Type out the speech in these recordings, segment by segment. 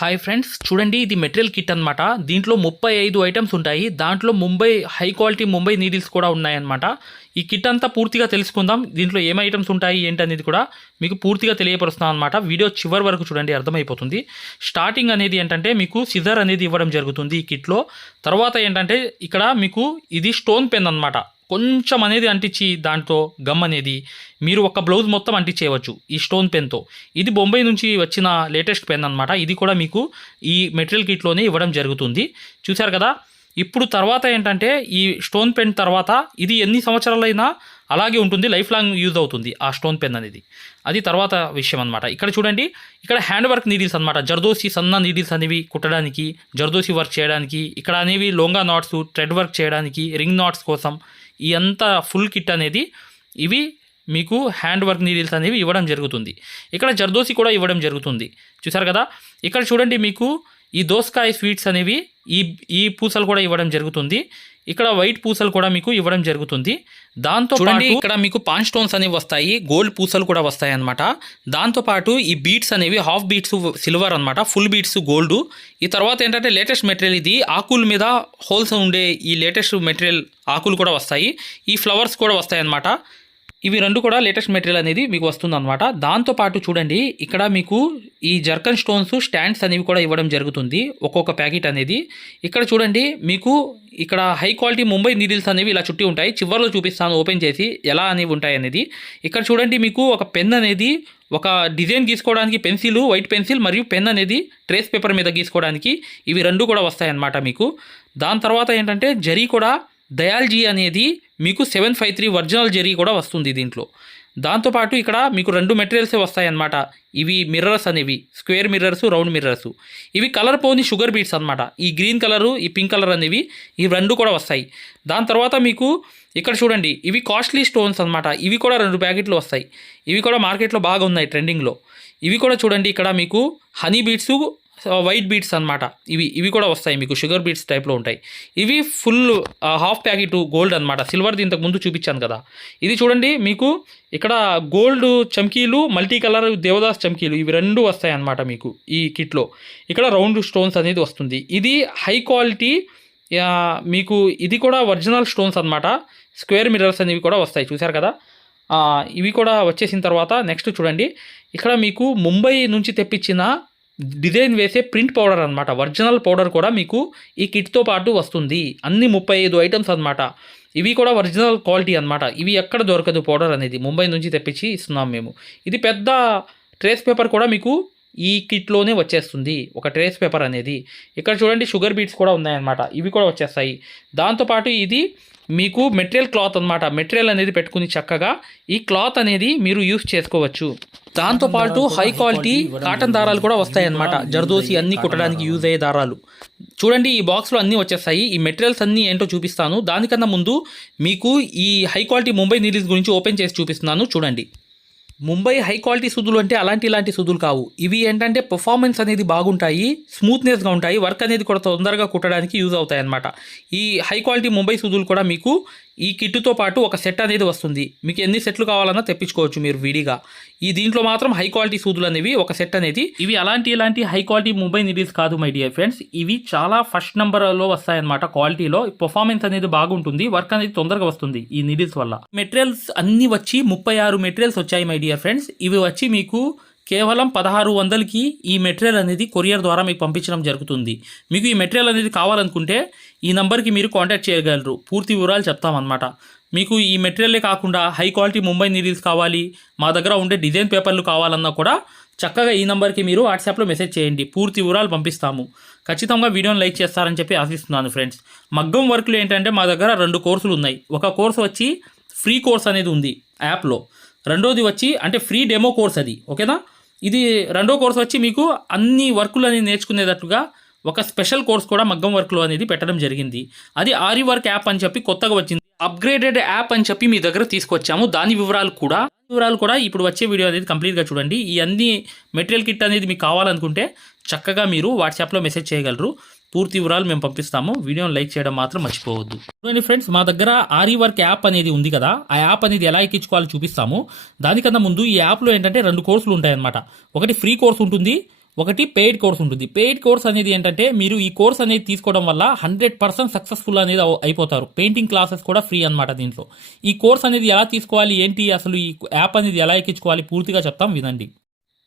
Hi friends చూడండి ఇది material kit అనమాట దీంట్లో ముప్పై ఐదు ఐటమ్స్ ఉంటాయి. దాంట్లో Mumbai high quality Mumbai needles కూడా ఉన్నాయన్నమాట. ఈ కిట్ అంతా పూర్తిగా తెలుసుకుందాం. దీంట్లో ఏం ఐటమ్స్ ఉంటాయి ఏంటనేది కూడా మీకు పూర్తిగా తెలియపరుస్తున్నాను అనమాట వీడియో చివరి వరకు చూడండి అర్థమైపోతుంది. స్టార్టింగ్ అనేది ఏంటంటే మీకు సిజర్ అనేది ఇవ్వడం జరుగుతుంది ఈ కిట్లో తర్వాత ఏంటంటే ఇక్కడ మీకు ఇది స్టోన్ పెన్ అనమాట కొంచెం అనేది అంటించి దాంట్లో గమ్ అనేది మీరు ఒక బ్లౌజ్ మొత్తం అంటించేయవచ్చు ఈ స్టోన్ పెన్తో. ఇది బొంబాయి నుంచి వచ్చిన లేటెస్ట్ పెన్ అనమాట ఇది కూడా మీకు ఈ మెటీరియల్ కిట్లోనే ఇవ్వడం జరుగుతుంది. చూశారు కదా? ఇప్పుడు తర్వాత ఏంటంటే ఈ స్టోన్ పెన్ తర్వాత ఇది ఎన్ని సంవత్సరాలైనా అలాగే ఉంటుంది లైఫ్ లాంగ్ యూజ్ అవుతుంది ఆ స్టోన్ పెన్ అనేది. అది తర్వాత విషయం అనమాట ఇక్కడ చూడండి ఇక్కడ హ్యాండ్ వర్క్ నీడిల్స్ అనమాట జర్దోసి సన్న నీడిల్స్ అనేవి కుట్టడానికి జర్దోసి వర్క్ చేయడానికి ఇక్కడ అనేవి లోంగా నాట్స్ థ్రెడ్ వర్క్ చేయడానికి రింగ్ నాట్స్ కోసం ఈ అంతా ఫుల్ కిట్ అనేది ఇవి మీకు హ్యాండ్ వర్క్ నీడిల్స్ అనేవి ఇవ్వడం జరుగుతుంది. ఇక్కడ జర్దోసి కూడా ఇవ్వడం జరుగుతుంది. చూసారు కదా? ఇక్కడ చూడండి మీకు ఈ దోసకాయ స్వీట్స్ అనేవి ఈ ఈ పూసలు కూడా ఇవ్వడం జరుగుతుంది. ఇక్కడ వైట్ పూసలు కూడా మీకు ఇవ్వడం జరుగుతుంది. దాంతో చూడండి ఇక్కడ మీకు పాన్ స్టోన్స్ అనేవి వస్తాయి గోల్డ్ పూసలు కూడా వస్తాయి అనమాట దాంతో పాటు ఈ బీట్స్ అనేవి హాఫ్ బీట్స్ సిల్వర్ అన్నమాట ఫుల్ బీట్స్ గోల్డ్. ఈ తర్వాత ఏంటంటే లేటెస్ట్ మెటీరియల్ ఇది ఆకుల మీద హోల్స్ ఉండే ఈ లేటెస్ట్ మెటీరియల్ ఆకులు కూడా వస్తాయి ఈ ఫ్లవర్స్ కూడా వస్తాయి అన్నమాట. ఇవి రెండు కూడా లేటెస్ట్ మెటీరియల్ అనేది మీకు వస్తుందన్నమాట. దాంతోపాటు చూడండి ఇక్కడ మీకు ఈ జర్కన్ స్టోన్స్ స్టాండ్స్ అనేవి కూడా ఇవ్వడం జరుగుతుంది ఒక్కొక్క ప్యాకెట్ అనేది. ఇక్కడ చూడండి మీకు ఇక్కడ హై క్వాలిటీ ముంబై నీడిల్స్ అనేవి ఇలా చుట్టి ఉంటాయి. చివరిలో చూపిస్తాను ఓపెన్ చేసి ఎలా అనేవి ఉంటాయి అనేది. ఇక్కడ చూడండి మీకు ఒక పెన్ అనేది ఒక డిజైన్ గీసుకోవడానికి పెన్సిల్ వైట్ పెన్సిల్ మరియు పెన్ అనేది ట్రేస్ పేపర్ మీద గీసుకోవడానికి ఇవి రెండు కూడా వస్తాయి అన్నమాట మీకు. దాని తర్వాత ఏంటంటే జరీ కూడా దయాల్జీ అనేది మీకు సెవెన్ ఫైవ్ త్రీ ఒరిజినల్ జెరీ కూడా వస్తుంది దీంట్లో. దాంతోపాటు ఇక్కడ మీకు రెండు మెటీరియల్సే వస్తాయన్నమాట. ఇవి మిర్రర్స్ అనేవి. Square mirrors round mirrors. ఇవి కలర్ పోని షుగర్ బీట్స్ అనమాట ఈ గ్రీన్ కలరు ఈ పింక్ కలర్ అనేవి ఈ రెండు కూడా వస్తాయి. దాని తర్వాత మీకు ఇక్కడ చూడండి. ఇవి కాస్ట్లీ స్టోన్స్ అనమాట ఇవి కూడా రెండు ప్యాకెట్లు వస్తాయి. ఇవి కూడా మార్కెట్లో బాగా ఉన్నాయి ట్రెండింగ్లో. ఇవి కూడా చూడండి. ఇక్కడ మీకు హనీ బీట్స్ వైట్ బీట్స్ అనమాట ఇవి ఇవి కూడా వస్తాయి మీకు షుగర్ బీట్స్ టైప్లో ఉంటాయి. ఇవి ఫుల్ హాఫ్ ప్యాకెట్ గోల్డ్ అనమాట సిల్వర్ది ఇంతకు ముందు చూపించాను కదా. ఇది చూడండి మీకు ఇక్కడ గోల్డ్ చమ్కీలు మల్టీ కలర్ దేవదాస్ చమ్కీలు ఇవి రెండు వస్తాయి అన్నమాట మీకు ఈ కిట్లో ఇక్కడ రౌండ్ స్టోన్స్ అనేది వస్తుంది. ఇది హై క్వాలిటీ మీకు ఇది కూడా ఒరిజినల్ స్టోన్స్ అన్నమాట. స్క్వేర్ మిర్రర్స్ అనేవి కూడా వస్తాయి చూశారు కదా? ఇవి కూడా వచ్చేసిన తర్వాత నెక్స్ట్ చూడండి. ఇక్కడ మీకు ముంబై నుంచి తెప్పించిన డిజైన్ వేసే ప్రింట్ పౌడర్ అనమాట ఒరిజినల్ పౌడర్ కూడా మీకు ఈ కిట్తో పాటు వస్తుంది. అన్ని ముప్పై ఐదు ఐటమ్స్ అనమాట ఇవి కూడా ఒరిజినల్ క్వాలిటీ అనమాట ఇవి ఎక్కడ దొరకదు పౌడర్ అనేది. ముంబై నుంచి తెప్పించి ఇస్తున్నాం మేము. ఇది పెద్ద ట్రేస్ పేపర్ కూడా మీకు ఈ కిట్లోనే వచ్చేస్తుంది. ఒక ట్రేస్ పేపర్ అనేది. ఇక్కడ చూడండి షుగర్ బీట్స్ కూడా ఉన్నాయన్నమాట. ఇవి కూడా వచ్చేస్తాయి. దాంతోపాటు ఇది మీకు మెటీరియల్ క్లాత్ అన్నమాట. మెటీరియల్ అనేది పెట్టుకుని చక్కగా ఈ క్లాత్ అనేది మీరు యూస్ చేసుకోవచ్చు. దాంతోపాటు హై క్వాలిటీ కాటన్ దారాలు కూడా వస్తాయి అన్నమాట జర్దోసి అన్ని కుట్టడానికి యూజ్ అయ్యే దారాలు. చూడండి ఈ బాక్స్లో అన్నీ వచ్చేస్తాయి. ఈ మెటీరియల్స్ అన్నీ ఏంటో చూపిస్తాను. దానికన్నా ముందు మీకు ఈ హై క్వాలిటీ ముంబై నీడిల్స్ గురించి ఓపెన్ చేసి చూపిస్తున్నాను. చూడండి. ముంబై హై క్వాలిటీ సుదులు అంటే అలాంటి ఇలాంటి సుదులు కావు. ఇవి ఏంటంటే పర్ఫార్మెన్స్ అనేది బాగుంటాయి స్మూత్నెస్గా ఉంటాయి వర్క్ అనేది కూడా తొందరగా కుట్టడానికి యూజ్ అవుతాయి అన్నమాట ఈ హై క్వాలిటీ ముంబై సుదులు కూడా మీకు ఈ కిట్టుతో పాటు ఒక సెట్ అనేది వస్తుంది. మీకు ఎన్ని సెట్లు కావాలన్నా తెప్పించుకోవచ్చు మీరు విడిగా. ఈ దీంట్లో మాత్రం హై క్వాలిటీ సూదులు అనేవి ఒక సెట్ అనేది. ఇవి అలాంటి ఇలాంటి హై క్వాలిటీ మొబైల్ నీడిల్స్ కాదు మై డియర్ ఫ్రెండ్స్ ఇవి చాలా ఫస్ట్ నెంబర్లో వస్తాయన్నమాట క్వాలిటీలో పర్ఫార్మెన్స్ అనేది బాగుంటుంది. వర్క్ అనేది తొందరగా వస్తుంది ఈ నీడిల్స్ వల్ల. మెటీరియల్స్ అన్ని వచ్చి ముప్పై ఆరు మెటీరియల్స్ వచ్చాయి మై డియర్ ఫ్రెండ్స్ ఇవి వచ్చి మీకు కేవలం పదహారు వందలకి ఈ మెటీరియల్ అనేది కొరియర్ ద్వారా మీకు పంపించడం జరుగుతుంది. మీకు ఈ మెటీరియల్ అనేది కావాలనుకుంటే ఈ నంబర్కి మీరు కాంటాక్ట్ చేయగలరు. పూర్తి వివరాలు చెప్తామన్నమాట. మీకు ఈ మెటీరియలే కాకుండా హై క్వాలిటీ ముంబై నీడిల్స్ కావాలి మా దగ్గర ఉండే డిజైన్ పేపర్లు కావాలన్నా కూడా చక్కగా ఈ నంబర్కి మీరు వాట్సాప్లో మెసేజ్ చేయండి. పూర్తి వివరాలు పంపిస్తాము. ఖచ్చితంగా వీడియోని లైక్ చేస్తారని చెప్పి ఆశిస్తున్నాను ఫ్రెండ్స్. మగ్గం వర్క్లు ఏంటంటే మా దగ్గర రెండు కోర్సులు ఉన్నాయి. ఒక కోర్సు వచ్చి ఫ్రీ కోర్స్ అనేది ఉంది యాప్లో. రెండోది వచ్చి అంటే ఫ్రీ డెమో కోర్స్ అది. ఓకేనా? ఇది రెండో కోర్స్ వచ్చి మీకు అన్ని వర్కులు అనేది నేర్చుకునేటట్టుగా ఒక స్పెషల్ కోర్స్ కూడా మగ్గం వర్క్లో అనేది పెట్టడం జరిగింది. అది ఆరి వర్క్ యాప్ అని చెప్పి కొత్తగా వచ్చింది. అప్గ్రేడెడ్ యాప్ అని చెప్పి మీ దగ్గర తీసుకొచ్చాము. దాని వివరాలు కూడా వివరాలు కూడా ఇప్పుడు వచ్చే వీడియో అనేది కంప్లీట్గా చూడండి. ఈ అన్ని మెటీరియల్ కిట్ అనేది మీకు కావాలనుకుంటే చక్కగా మీరు వాట్సాప్లో మెసేజ్ చేయగలరు. పూర్తి వివరాలు మేము పంపిస్తాము. వీడియోని లైక్ చేయడం మాత్రం మర్చిపోవద్దు. చూడండి ఫ్రెండ్స్ మా దగ్గర ఆరి వర్క్ యాప్ అనేది ఉంది కదా. ఆ యాప్ అనేది ఎలా ఎక్కించుకోవాలో చూపిస్తాము. దానికన్నా ముందు ఈ యాప్లో ఏంటంటే రెండు కోర్సులు ఉంటాయన్నమాట. ఒకటి ఫ్రీ కోర్స్ ఉంటుంది ఒకటి పెయిడ్ కోర్స్ ఉంటుంది. పెయిడ్ కోర్స్ అనేది ఏంటంటే మీరు ఈ కోర్స్ అనేది తీసుకోవడం వల్ల హండ్రెడ్ పర్సెంట్ సక్సెస్ఫుల్ అనేది అయిపోతారు. పెయింటింగ్ క్లాసెస్ కూడా ఫ్రీ అన్నమాట దీంట్లో. ఈ కోర్స్ అనేది ఎలా తీసుకోవాలి ఏంటి అసలు ఈ యాప్ అనేది ఎలా ఎక్కించుకోవాలి పూర్తిగా చెప్తాం వినండి.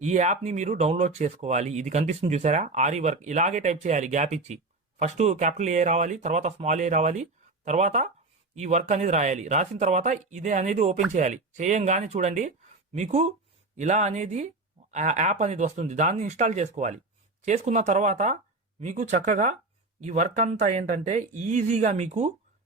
ఈ యాప్ని మీరు డౌన్లోడ్ చేసుకోవాలి. ఇది కనిపిస్తుంది చూసారా? ఆరి వర్క్ ఇలాగే టైప్ చేయాలి. గ్యాప్ ఇచ్చి. ఫస్ట్ క్యాపిటల్ ఏ రావాలి తర్వాత స్మాల్ ఏ రావాలి తర్వాత ఈ వర్క్ అనేది రాయాలి. రాసిన తర్వాత ఇదే అనేది ఓపెన్ చేయాలి. చేయంగానే చూడండి మీకు ఇలా అనేది యాప్ అనేది వస్తుంది. దాన్ని ఇన్స్టాల్ చేసుకోవాలి. చేసుకున్న తర్వాత మీకు చక్కగా ఈ వర్క్ అంతా ఏంటంటే ఈజీగా మీకు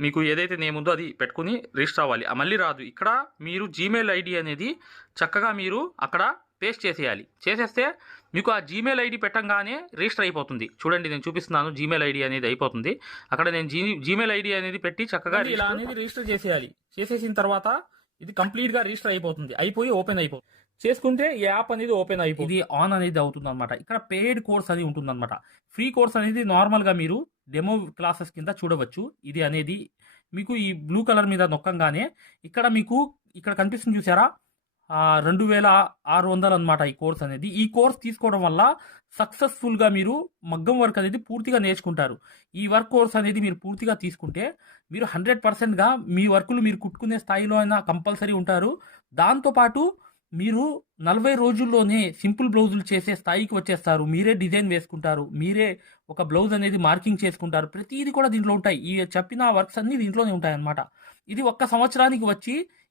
మీకు ఏదైతే నేమ్ ఉందో అది పెట్టుకుని రిజిస్టర్ అవ్వాలి. ఆ మళ్ళీ రాదు. ఇక్కడ మీరు జీమెయిల్ ఐడి అనేది చక్కగా మీరు అక్కడ పేస్ట్ చేసేయాలి. చేసేస్తే మీకు ఆ జీమెయిల్ ఐడి పెట్టంగానే రిజిస్టర్ అయిపోతుంది. చూడండి నేను చూపిస్తున్నాను జీమెయిల్ ఐడి అనేది అయిపోతుంది. అక్కడ నేను జీ జీమెయిల్ ఐడి అనేది పెట్టి చక్కగా ఇలా అనేది రిజిస్టర్ చేసేయాలి. చేసేసిన తర్వాత ఇది కంప్లీట్గా రిజిస్టర్ అయిపోతుంది. అయిపోయి ఓపెన్ అయిపోతుంది. చేసుకుంటే ఈ యాప్ అనేది ఓపెన్ అయిపోతుంది ఇది ఆన్ అనేది అవుతుంది అనమాట ఇక్కడ పెయిడ్ కోర్స్ అని ఉంటుంది అనమాట ఫ్రీ కోర్స్ అనేది నార్మల్గా మీరు డెమో క్లాసెస్ కింద చూడవచ్చు. ఇది అనేది మీకు ఈ బ్లూ కలర్ మీద నొక్కంగానే ఇక్కడ మీకు ఇక్కడ కనిపిస్తుంది చూసారా? రెండు వేల ఆరు వందలు అనమాట ఈ కోర్స్ అనేది. ఈ కోర్స్ తీసుకోవడం వల్ల సక్సెస్ఫుల్గా మీరు మగ్గం వర్క్ అనేది పూర్తిగా నేర్చుకుంటారు. ఈ వర్క్ కోర్స్ అనేది మీరు పూర్తిగా తీసుకుంటే మీరు హండ్రెడ్ పర్సెంట్గా మీ వర్కులు మీరు కుట్టుకునే స్థాయిలో అయినా కంపల్సరీ ఉంటారు. దాంతోపాటు మీరు నలభై రోజుల్లోనే సింపుల్ బ్లౌజులు చేసే స్థాయికి వచ్చేస్తారు. మీరే డిజైన్ వేసుకుంటారు. మీరే ఒక బ్లౌజ్ అనేది మార్కింగ్ చేసుకుంటారు. ప్రతిదీ కూడా దీంట్లో ఉంటాయి. ఈ చెప్పిన వర్క్స్ అన్ని దీంట్లోనే ఉంటాయి అన్నమాట ఇది ఒక్క సంవత్సరానికి వచ్చి